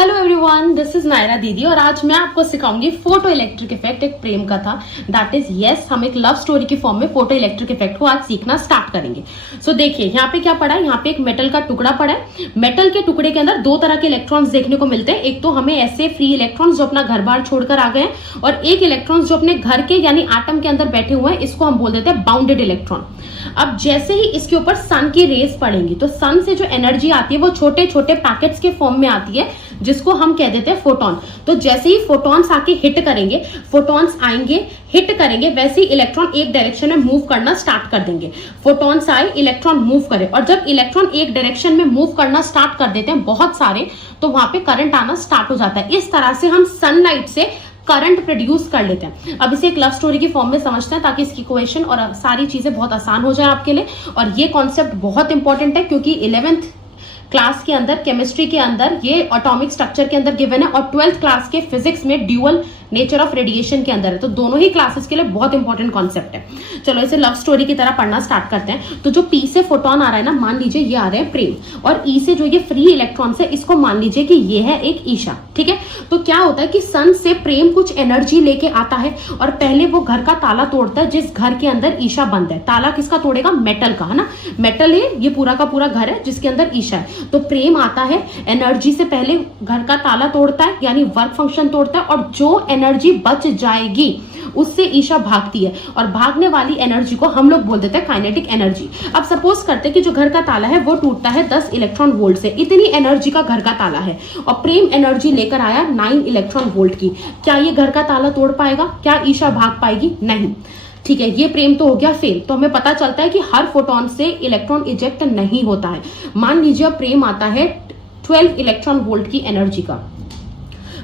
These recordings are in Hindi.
Hello everyone, this is Naira दीदी और आज मैं आपको सिखाऊंगी फोटो इलेक्ट्रिक इफेक्ट, एक प्रेम का था। दैट इज यस, हम एक लव स्टोरी की फॉर्म में फोटो इलेक्ट्रिक इफेक्ट को आज सीखना स्टार्ट करेंगे। सो देखिए यहाँ पे क्या पड़ा है, यहाँ पे एक मेटल का टुकड़ा पड़ा है। मेटल के टुकड़े के अंदर दो तरह के इलेक्ट्रॉन्स देखने को मिलते हैं। एक तो हमें ऐसे फ्री इलेक्ट्रॉन्स जो अपना घर बार छोड़कर आ गए हैं, और एक इलेक्ट्रॉन्स जो अपने घर के यानी एटम के अंदर बैठे हुए हैं, इसको हम बोल देते हैं बाउंडेड इलेक्ट्रॉन। अब जैसे ही इसके ऊपर सन की रेस पड़ेंगी तो सन से जो एनर्जी आती है वो छोटे छोटे पैकेट्स के फॉर्म में आती है, जिसको हम कह देते हैं फोटोन। तो जैसे ही फोटॉन्स आके हिट करेंगे, फोटॉन्स आएंगे, हिट करेंगे, वैसे ही इलेक्ट्रॉन एक डायरेक्शन में मूव करना स्टार्ट कर देंगे। फोटॉन्स आए, इलेक्ट्रॉन मूव करे, और जब इलेक्ट्रॉन एक डायरेक्शन में मूव करना स्टार्ट कर देते हैं बहुत सारे, तो वहां पे करंट आना स्टार्ट हो जाता है। इस तरह से हम सनलाइट से करंट प्रोड्यूस कर लेते हैं। अब इसे एक लव स्टोरी की फॉर्म में समझते हैं ताकि इसकी इक्वेशन और सारी चीजें बहुत आसान हो जाए आपके लिए। और ये कॉन्सेप्ट बहुत इंपॉर्टेंट है क्योंकि 11th क्लास के अंदर केमिस्ट्री के अंदर ये एटॉमिक स्ट्रक्चर के अंदर गिवन है, और 12th क्लास के फिजिक्स में ड्यूअल नेचर ऑफ रेडिएशन के अंदर है। तो दोनों ही क्लासेस के लिए बहुत इंपॉर्टेंट कॉन्सेप्ट है। चलो इसे लव स्टोरी की तरह पढ़ना स्टार्ट करते हैं। तो जो पी से फोटोन आ रहा है ना, मान लीजिए ये आ रहे हैं प्रेम, और ई से जो ये फ्री इलेक्ट्रॉन्स है, इसको मान लीजिए कि ये है एक ईशा। ठीक है, तो क्या होता है कि सन से प्रेम कुछ एनर्जी लेके आता है, और पहले वो घर का ताला तोड़ता है जिस घर के अंदर ईशा बंद है। ताला किसका तोड़ेगा? मेटल का, है ना। मेटल है, ये पूरा का पूरा घर है जिसके अंदर ईशा है। तो प्रेम आता है, एनर्जी से पहले घर का ताला तोड़ता है यानी वर्क फंक्शन तोड़ता है, और जो एनर्जी बच जाएगी उससे ईशा भागती है, और भागने वाली एनर्जी को हम लोग बोल देते हैं काइनेटिक एनर्जी। अब सपोज करते हैं कि जो घर का ताला है वो टूटता है 10 इलेक्ट्रॉन वोल्ट से। इतनी एनर्जी का घर का ताला है, और प्रेम एनर्जी लेकर आया 9 इलेक्ट्रॉन वोल्ट की। क्या ये घर का ताला तोड़ पाएगा? क्या ईशा भाग पाएगी? नहीं। ठीक है, ये प्रेम तो हो गया फेल। तो हमें पता चलता है कि हर फोटोन से इलेक्ट्रॉन इजेक्ट नहीं होता है। मान लीजिए प्रेम आता है 12 इलेक्ट्रॉन वोल्ट की एनर्जी का,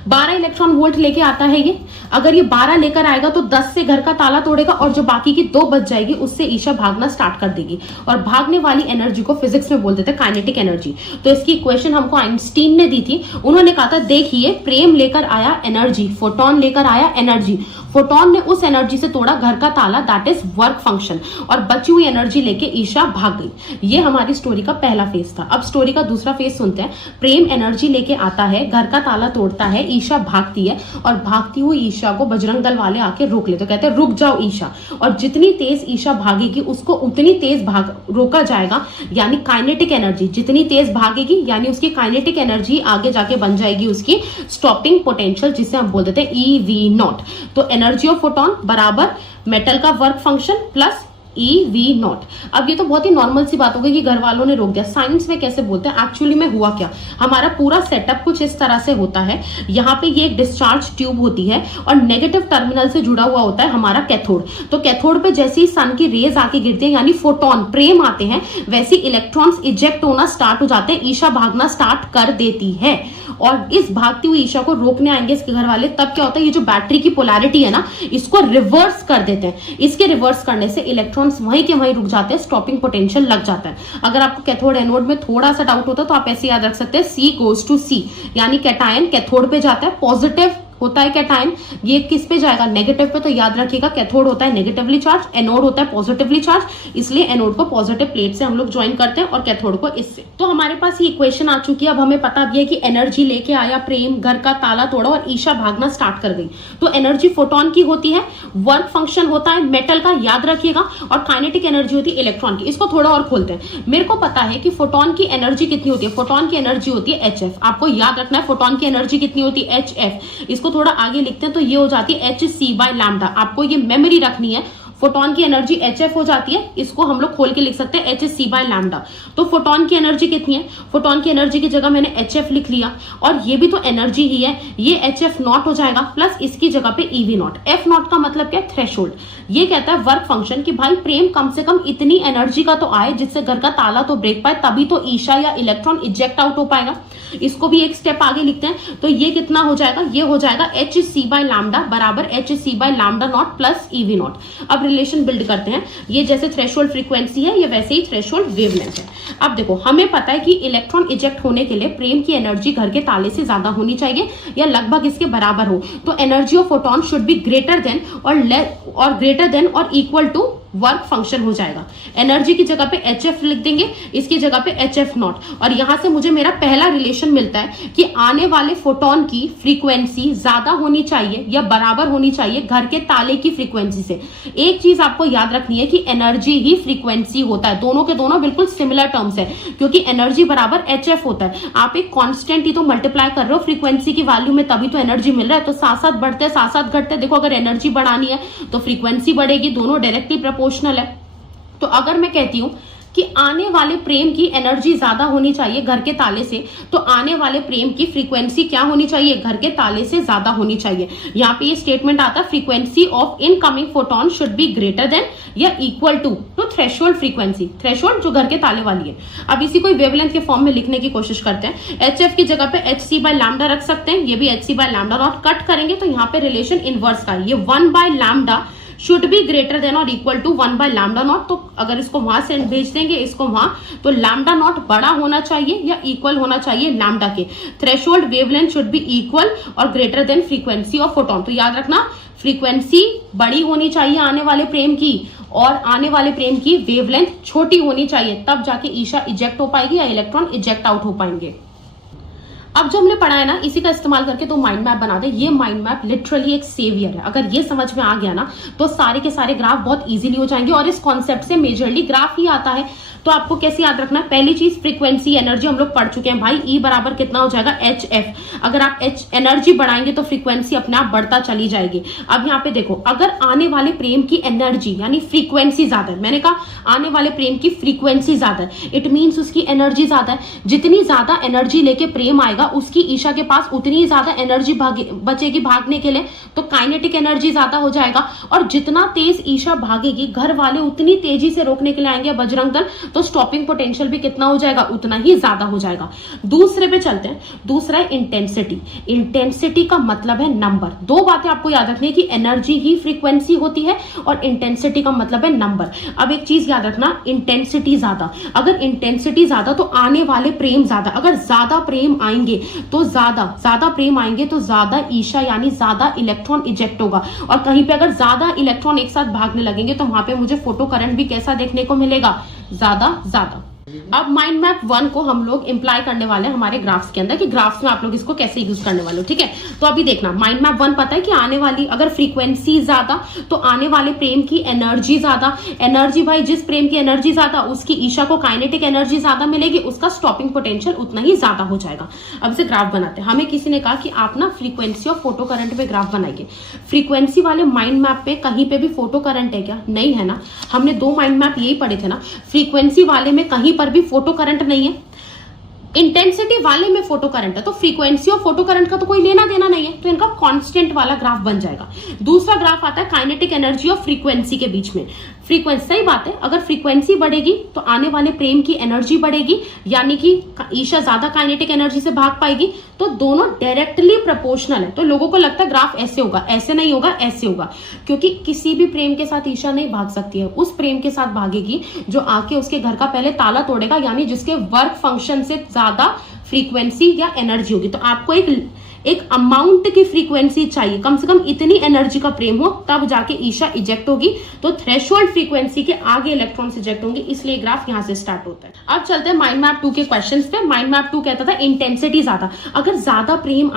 12 इलेक्ट्रॉन वोल्ट लेके आता है ये। अगर ये 12 लेकर आएगा तो 10 से घर का ताला तोड़ेगा, और जो बाकी की 2 बच जाएगी उससे ईशा भागना स्टार्ट कर देगी। और भागने वाली एनर्जी को फिजिक्स में बोल देते हैं काइनेटिक एनर्जी। तो इसकी इक्वेशन हमको आइंस्टीन ने दी थी। उन्होंने कहा था देखिए, प्रेम लेकर आया एनर्जी, फोटोन लेकर आया एनर्जी, फोटोन ने उस एनर्जी से तोड़ा घर का ताला, दैट इज वर्क फंक्शन, और बची हुई एनर्जी लेके ईशा भाग गई। ये हमारी स्टोरी का पहला फेज था। अब स्टोरी का दूसरा फेज सुनते हैं। प्रेम एनर्जी लेके आता है, घर का ताला तोड़ता है, ईशा भागती है, और भागती हुई ईशा को बजरंग दल वाले आके रोक ले। तो कहते हैं रुक जाओ ईशा, और जितनी तेज ईशा भागेगी उसको उतनी तेज रोका जाएगा, यानी काइनेटिक एनर्जी जितनी तेज भागेगी यानी उसकी काइनेटिक एनर्जी आगे जाके बन जाएगी उसकी स्टॉपिंग पोटेंशियल, जिसे हम बोल देते हैं EV0। तो एनर्जी ऑफ फोटोन बराबर मेटल का वर्क फंक्शन प्लस EV0। अब ये तो बहुत ही नॉर्मल सी बात हो गई कि घर वालों ने रोक दिया। साइंस में कैसे बोलते हैं, एक्चुअली में हुआ क्या, हमारा पूरा सेटअप कुछ इस तरह से होता है। यहाँ पे ये एक डिस्चार्ज ट्यूब होती है, और नेगेटिव टर्मिनल से जुड़ा हुआ होता है हमारा कैथोड। तो कैथोड पे जैसे ही सन की रेज आके गिरती है यानी फोटोन प्रेम आते हैं, वैसे इलेक्ट्रॉन्स इजेक्ट होना स्टार्ट हो जाते हैं, ईशा भागना स्टार्ट कर देती है। और इस भागती हुई ईशा को रोकने आएंगे इसके घर वाले, तब क्या होता है, ये जो बैटरी की पोलैरिटी है ना, इसको रिवर्स कर देते हैं। इसके रिवर्स करने से इलेक्ट्रॉन्स वहीं के वहीं रुक जाते हैं, स्टॉपिंग पोटेंशियल लग जाता है। अगर आपको कैथोड एनोड में थोड़ा सा डाउट होता है तो आप ऐसे याद रख सकते हैं, C goes to C, यानी कैटायन कैथोड पे जाता है, पॉजिटिव होता है कैटायन, ये किस पे जाएगा? नेगेटिव पे। तो याद रखिएगा कैथोड होता है नेगेटिवली चार्ज, एनोड होता है पॉजिटिवली चार्ज, इसलिए एनोड को पॉजिटिव प्लेट से हम लोग ज्वाइन करते हैं और कैथोड को इससे। तो हमारे पास ये इक्वेशन आ चुकी है। अब हमें पता भी है कि एनर्जी लेके आया प्रेम, घर का ताला तोड़ा और ईशा भागना स्टार्ट कर गई। तो एनर्जी फोटोन की होती है, वर्क फंक्शन होता है मेटल का, याद रखिएगा, और काइनेटिक एनर्जी होती है इलेक्ट्रॉन की। इसको थोड़ा और खोलते हैं। मेरे को पता है कि फोटोन की एनर्जी कितनी होती है। फोटोन की एनर्जी होती है HF। आपको याद रखना है फोटोन की एनर्जी कितनी होती है, HF। इसको थोड़ा आगे लिखते हैं तो ये हो जाती है hc/λ। आपको ये मेमोरी रखनी है। फोटोन की एनर्जी HF हो जाती है, इसको हम लोग खोल के लिख सकते हैं hc/λ। तो फोटोन की एनर्जी कितनी है? फोटोन की एनर्जी की जगह मैंने HF लिख लिया, और ये भी तो एनर्जी ही है, ये HF0 हो जाएगा, प्लस इसकी जगह पे EV0। F0 का मतलब क्या है? थ्रेशोल्ड। ये कहता है वर्क फंक्शन कि भाई प्रेम कम से कम इतनी एनर्जी का तो आए जिससे घर का ताला तो ब्रेक पाए, तभी तो ईशा या इलेक्ट्रॉन इजेक्ट आउट हो पाएगा। इसको भी एक स्टेप आगे लिखते हैं। तो ये कितना हो जाएगा? ये हो जाएगा hc/λ बराबर hc/λ0 प्लस EV0। अब रिलेशन बिल्ड करते हैं। ये जैसे थ्रेशोल्ड फ्रीक्वेंसी है, ये वैसे ही थ्रेशोल्ड वेवलेंथ है। अब देखो, हमें पता है कि इलेक्ट्रॉन इजेक्ट होने के लिए प्रेम की एनर्जी घर के ताले से ज्यादा होनी चाहिए या लगभग इसके बराबर हो। तो energy of photon should be greater then और इक्वल टू वर्क फंक्शन हो जाएगा। एनर्जी की जगह पे HF लिख देंगे, इसकी जगह पे HF नॉट, और यहां से मुझे मेरा पहला रिलेशन मिलता है कि आने वाले फोटोन की फ्रीक्वेंसी ज्यादा होनी चाहिए या बराबर होनी चाहिए घर के ताले की फ्रीक्वेंसी से। एक चीज आपको याद रखनी है कि एनर्जी ही फ्रीक्वेंसी होता है, दोनों के दोनों बिल्कुल सिमिलर टर्म्स है, क्योंकि एनर्जी बराबर HF होता है। आप एक कांस्टेंट ही तो मल्टीप्लाई कर रहे हो फ्रीक्वेंसी की वैल्यू में, तभी तो एनर्जी मिल रहा है। तो साथ साथ बढ़ते हैं, साथ साथ घटते हैं। देखो, अगर एनर्जी बढ़ानी है तो फ्रीक्वेंसी बढ़ेगी, दोनों डायरेक्टली प्रोपोर्शनल है। तो अगर मैं कहती हूं कि आने वाले प्रेम की एनर्जी ज्यादा होनी चाहिए घर के ताले से, तो आने वाले प्रेम की फ्रीक्वेंसी क्या होनी चाहिए, घर के ताले से ज्यादा होनी चाहिए। यहाँ पे ये स्टेटमेंट आता है, frequency of incoming photon should be greater than या equal to threshold frequency, threshold जो घर के ताले वाली है। अब इसी को वेवलेंथ के फॉर्म में लिखने की कोशिश करते हैं। HF की जगह पे HC/λ रख सकते हैं, ये भी HC/λ नॉट। कट करेंगे तो यहाँ पे रिलेशन इनवर्स का, ये 1/λ शुड बी ग्रेटर देन और इक्वल टू 1/λ नॉट। तो अगर इसको वहां से भेज देंगे, इसको वहां, तो λ नॉट बड़ा होना चाहिए या इक्वल होना चाहिए लैम्डा के। Threshold wavelength should be equal और greater than frequency of photon. तो याद रखना, फ्रीक्वेंसी बड़ी होनी चाहिए आने वाले प्रेम की, और आने वाले प्रेम की वेवलेंथ छोटी होनी चाहिए, तब जाके ईशा इजेक्ट हो पाएगी या इलेक्ट्रॉन इजेक्ट आउट हो पाएंगे। अब जो हमने पढ़ा है ना, इसी का इस्तेमाल करके तो माइंड मैप बना दे। ये माइंड मैप लिटरली एक सेवियर है। अगर ये समझ में आ गया ना, तो सारे के सारे ग्राफ बहुत इजीली हो जाएंगे। और इस कॉन्सेप्ट से मेजरली ग्राफ ही आता है। तो आपको कैसे याद रखना है, पहली चीज फ्रीक्वेंसी एनर्जी हम लोग पढ़ चुके हैं भाई। E बराबर कितना हो जाएगा, HF। अगर आप एनर्जी बढ़ाएंगे तो फ्रीक्वेंसी अपने आप बढ़ता चली जाएगी। अब यहाँ पे देखो, अगर आने वाले प्रेम की एनर्जी यानी फ्रीक्वेंसी ज्यादा है, मैंने कहा आने वाले प्रेम की फ्रीक्वेंसी ज्यादा है, इट मीन्स उसकी एनर्जी ज्यादा है। जितनी ज्यादा एनर्जी लेके प्रेम आएगा, उसकी ईशा के पास उतनी ज्यादा एनर्जी बचेगी भागने के लिए, तो काइनेटिक एनर्जी ज्यादा हो जाएगा। और जितना तेज ईशा भागेगी, घर वाले उतनी तेजी से रोकने के लिए आएंगे बजरंग दल, तो स्टॉपिंग पोटेंशियल भी कितना हो जाएगा, उतना ही ज्यादा हो जाएगा। दूसरे पे चलते हैं। दूसरा है इंटेंसिटी। इंटेंसिटी का मतलब है नंबर। दो बातें आपको याद रखनी है कि एनर्जी ही फ्रीक्वेंसी होती है और इंटेंसिटी का मतलब है नंबर। अब एक चीज याद रखना, इंटेंसिटी ज्यादा, अगर इंटेंसिटी ज्यादा तो आने वाले प्रेम ज्यादा। अगर ज्यादा प्रेम आएंगे तो ज्यादा प्रेम आएंगे तो ज्यादा ईशा यानी ज्यादा इलेक्ट्रॉन इजेक्ट होगा। और कहीं पे अगर ज्यादा इलेक्ट्रॉन एक साथ भागने लगेंगे तो वहां पे मुझे फोटो करंट भी कैसा देखने को मिलेगा, ज्यादा। अब माइंड मैप 1 को हम लोग इंप्लाई करने वाले हैं हमारे ग्राफ्स के अंदर, कि ग्राफ्स में आप लोग इसको कैसे यूज करने वाले हो, ठीक है। तो अभी देखना, माइंड मैप 1 पता है कि आने वाली अगर फ्रीक्वेंसी ज्यादा तो आने वाले प्रेम की एनर्जी ज्यादा। एनर्जी भाई, जिस प्रेम की एनर्जी ज्यादा उसकी ईशा को काइनेटिक एनर्जी ज्यादा मिलेगी, उसका स्टॉपिंग पोटेंशियल उतना ही ज्यादा हो जाएगा। अब इसे ग्राफ बनाते हैं। हमें किसी ने कहा कि आप ना फ्रीक्वेंसी और फोटो करंट पे ग्राफ बनाइए। फ्रीक्वेंसी वाले माइंड मैप पे कहीं पे भी फोटो करंट है क्या? नहीं है ना। हमने 2 माइंड मैप यही पढ़े थे ना। फ्रीक्वेंसी वाले में कहीं पर भी फोटो करंट नहीं है, इंटेंसिटी वाले में फोटो करंट है। तो फ्रीक्वेंसी और फोटो करंट का तो कोई लेना देना नहीं है, तो इनका कांस्टेंट वाला ग्राफ बन जाएगा। दूसरा ग्राफ आता है काइनेटिक एनर्जी और फ्रीक्वेंसी के बीच में। फ्रीक्वेंसी, सही बात है, अगर फ्रीक्वेंसी बढ़ेगी तो आने वाले प्रेम की एनर्जी बढ़ेगी, यानी कि ईशा ज्यादा काइनेटिक एनर्जी से भाग पाएगी। तो दोनों डायरेक्टली प्रोपोर्शनल है। तो लोगों को लगता है ग्राफ ऐसे होगा, ऐसे नहीं होगा, ऐसे होगा, क्योंकि किसी भी प्रेम के साथ ईशा नहीं भाग सकती है। उस प्रेम के साथ भागेगी जो आके उसके घर का पहले ताला तोड़ेगा, यानी जिसके वर्क फंक्शन से ज्यादा फ्रीक्वेंसी या एनर्जी होगी। तो आपको एक अमाउंट की फ्रीक्वेंसी चाहिए, कम से कम इतनी एनर्जी का प्रेम हो, तब जाके ईशा इजेक्ट होगी। तो थ्रेशोल्ड फ्रीक्वेंसी के आगे इलेक्ट्रॉन्स इजेक्ट होंगे, इसलिए ग्राफ यहां से स्टार्ट होता है। अब चलते हैं माइंड मैप 2 के क्वेश्चंस पे। माइंड मैप 2 कहता था इंटेंसिटी ज्यादा, अगर ज्यादा प्रेम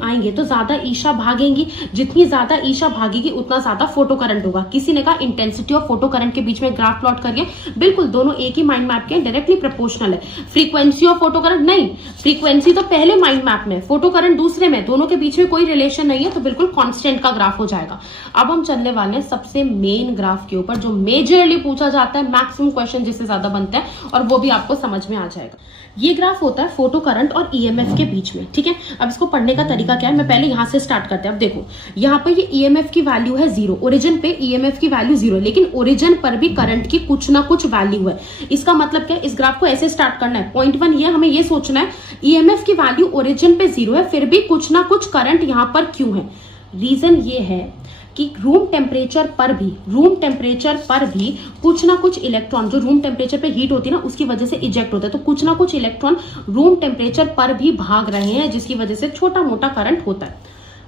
आएंगे तो ज्यादा ईशा भागेंगी। जितनी ज्यादा ईशा भागेगी उतना ज्यादा फोटो करंट होगा। किसी ने कहा इंटेंसिटी और फोटो करंट के बीच में ग्राफ प्लॉट करिए। बिल्कुल, दोनों एक ही माइंड मैप के, डायरेक्टली प्रोपोर्शनल है। फ्रीक्वेंसी और फोटो करंट नहीं, फ्रीक्वेंसी तो पहले माइंड मैप में, फोटो करंट दूसरे में, दोनों के बीच में कोई रिलेशन नहीं है, तो बिल्कुल कांस्टेंट का ग्राफ हो जाएगा। अब हम चलने वाले हैं सबसे मेन ग्राफ के ऊपर, जो मेजरली पूछा जाता है, मैक्सिमम क्वेश्चन जिससे ज्यादा बनते हैं, और वो भी आपको समझ में आ जाएगा। ये ग्राफ होता है फोटो करंट और ईएमएफ के बीच में, ठीक है। अब इसको पढ़ने का तरीका क्या है, मैं पहले यहां से स्टार्ट करते हैं। अब देखो, यहाँ पे ये ईएमएफ की वैल्यू है 0, ओरिजिन पे ईएमएफ की वैल्यू 0 है, लेकिन ओरिजिन पर भी करंट की कुछ ना कुछ वैल्यू है। इसका मतलब क्या है, इस ग्राफ को ऐसे स्टार्ट करना है। पॉइंट 1 ये हमें ये सोचना है, ईएमएफ की वैल्यू ओरिजिन पे 0 है, फिर भी कुछ ना कुछ करंट यहां पर क्यों है। रीजन ये है कि रूम टेम्परेचर पर भी कुछ ना कुछ इलेक्ट्रॉन, जो रूम टेम्परेचर पे हीट होती है ना, उसकी वजह से इजेक्ट होता है। तो कुछ ना कुछ इलेक्ट्रॉन रूम टेम्परेचर पर भी भाग रहे हैं, जिसकी वजह से छोटा मोटा करंट होता है।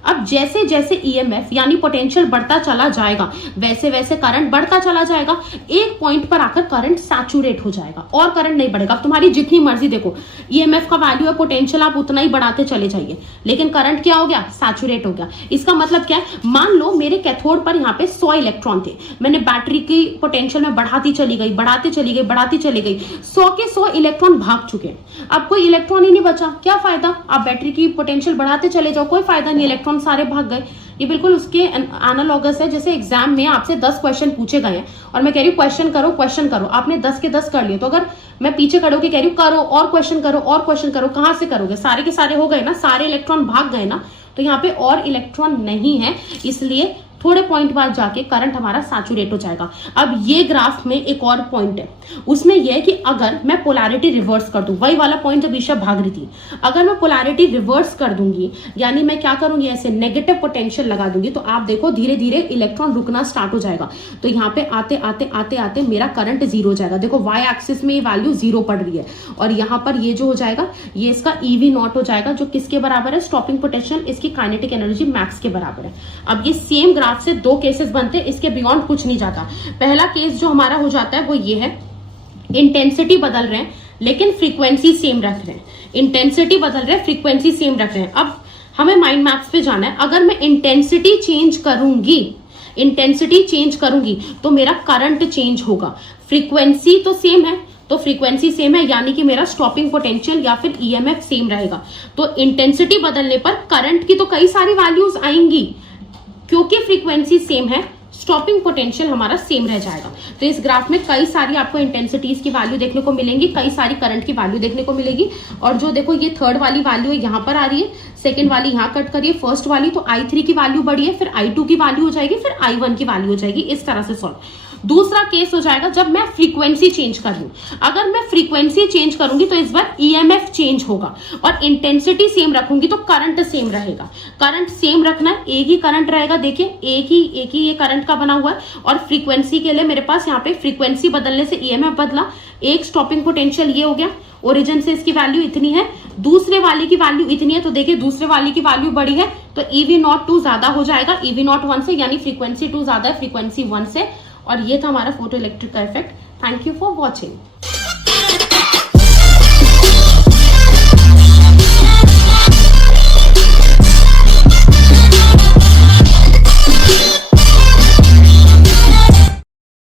अब जैसे जैसे ईएमएफ यानी पोटेंशियल बढ़ता चला जाएगा वैसे वैसे करंट बढ़ता चला जाएगा, एक पॉइंट पर आकर करंट सैचुरेट हो जाएगा और करंट नहीं बढ़ेगा। अब तुम्हारी जितनी मर्जी, देखो ईएमएफ का वैल्यू है, पोटेंशियल आप उतना ही बढ़ाते चले जाइए, लेकिन करंट क्या हो गया, सैचुरेट हो गया। इसका मतलब क्या है, मान लो मेरे कैथोड पर यहाँ पे 100 इलेक्ट्रॉन थे, मैंने बैटरी की पोटेंशियल में बढ़ाती चली गई, बढ़ाती चली गई, बढ़ाती चली गई, 100 के 100 इलेक्ट्रॉन भाग चुके। अब कोई इलेक्ट्रॉन ही नहीं बचा, क्या फायदा, आप बैटरी की पोटेंशियल बढ़ाते चले जाओ, कोई फायदा नहीं, इलेक्ट्रॉन सारे भाग गए। ये बिल्कुल उसके एनालॉगस है, जैसे एग्जाम में आपसे 10 क्वेश्चन पूछे गए हैं और मैं कह रही हूँ क्वेश्चन करो क्वेश्चन करो, आपने 10 के 10 कर लिए, तो अगर मैं पीछे खड़े होकर कह रही हूँ करो और क्वेश्चन करो और क्वेश्चन करो, कहां से करोगे, सारे के सारे हो गए ना, सारे इलेक्ट्रॉन भाग गए ना, तो यहाँ पे और इलेक्ट्रॉन नहीं है, इसलिए थोड़े पॉइंट बाद जाके करंट हमारा सैचुरेट हो जाएगा। अब ये ग्राफ में एक और पॉइंट है, उसमें यह है कि अगर मैं पोलैरिटी रिवर्स कर दूं, वही वाला पॉइंट जब ईशा भाग रही थी, अगर मैं पोलैरिटी रिवर्स कर दूंगी, यानी मैं क्या करूंगी, ऐसे नेगेटिव पोटेंशियल लगा दूंगी, तो आप देखो धीरे धीरे इलेक्ट्रॉन रुकना स्टार्ट हो जाएगा। तो यहाँ पे आते आते आते आते मेरा करंट 0 हो जाएगा। देखो वाई एक्सिस में ये वैल्यू 0 पड़ रही है और यहाँ पर ये जो हो जाएगा, ये इसका EV0 हो जाएगा, जो किसके बराबर है, स्टॉपिंग पोटेंशियल इसकी काइनेटिक एनर्जी मैक्स के बराबर है। अब ये सेम ग्राफ से 2 केसेस बनते हैं, इसके बियॉन्ड कुछ नहीं जाता। पहला केस जो हमारा हो जाता है वो ये है, इंटेंसिटी बदल रहे हैं लेकिन फ्रीक्वेंसी सेम रख रहे हैं, इंटेंसिटी बदल रहे हैं, फ्रीक्वेंसी सेम रख रहे हैं। अब हमें माइंड मैप्स पे जाना है, अगर मैं इंटेंसिटी चेंज करूंगी, इंटेंसिटी चेंज करूंगी तो मेरा करंट चेंज होगा, फ्रीक्वेंसी तो सेम है, तो फ्रीक्वेंसी सेम है यानी कि मेरा स्टॉपिंग पोटेंशियल या फिर ईएमएफ सेम रहेगा। तो इंटेंसिटी बदलने पर करंट की तो कई सारी वैल्यूज आएंगी, क्योंकि फ्रीक्वेंसी सेम है, स्टॉपिंग पोटेंशियल हमारा सेम रह जाएगा। तो इस ग्राफ में कई सारी आपको इंटेंसिटीज की वैल्यू देखने को मिलेंगी, कई सारी करंट की वैल्यू देखने को मिलेगी। और जो देखो ये थर्ड वाली वैल्यू है यहाँ पर आ रही है, सेकंड वाली यहाँ कट करिए, फर्स्ट वाली, तो I3 की वैल्यू बढ़ी है, फिर I2 की वैल्यू हो जाएगी, फिर I1 की वैल्यू हो जाएगी, इस तरह से सॉल्व। दूसरा केस हो जाएगा जब मैं फ्रीक्वेंसी चेंज कर लूं, अगर मैं फ्रीक्वेंसी चेंज करूंगी तो इस बार ईएमएफ चेंज होगा और इंटेंसिटी सेम रखूंगी तो करंट सेम रहेगा। करंट सेम रखना है, एक ही करंट रहेगा, देखिए एक ही ये करंट का बना हुआ है। और फ्रीक्वेंसी के लिए मेरे पास यहाँ पे फ्रीक्वेंसी बदलने से ईएमएफ बदला, एक स्टॉपिंग पोटेंशियल ये हो गया, ओरिजिन से इसकी वैल्यू इतनी है, दूसरे वाले की वैल्यू इतनी है, तो देखिए दूसरे वाले की वैल्यू बड़ी है तो EV0 2 ज्यादा हो जाएगा, EV0 1 से, यानी फ्रीक्वेंसी 2 ज्यादा है फ्रीक्वेंसी 1 से। और ये था हमारा फोटो इलेक्ट्रिक का effect. Thank you for watching.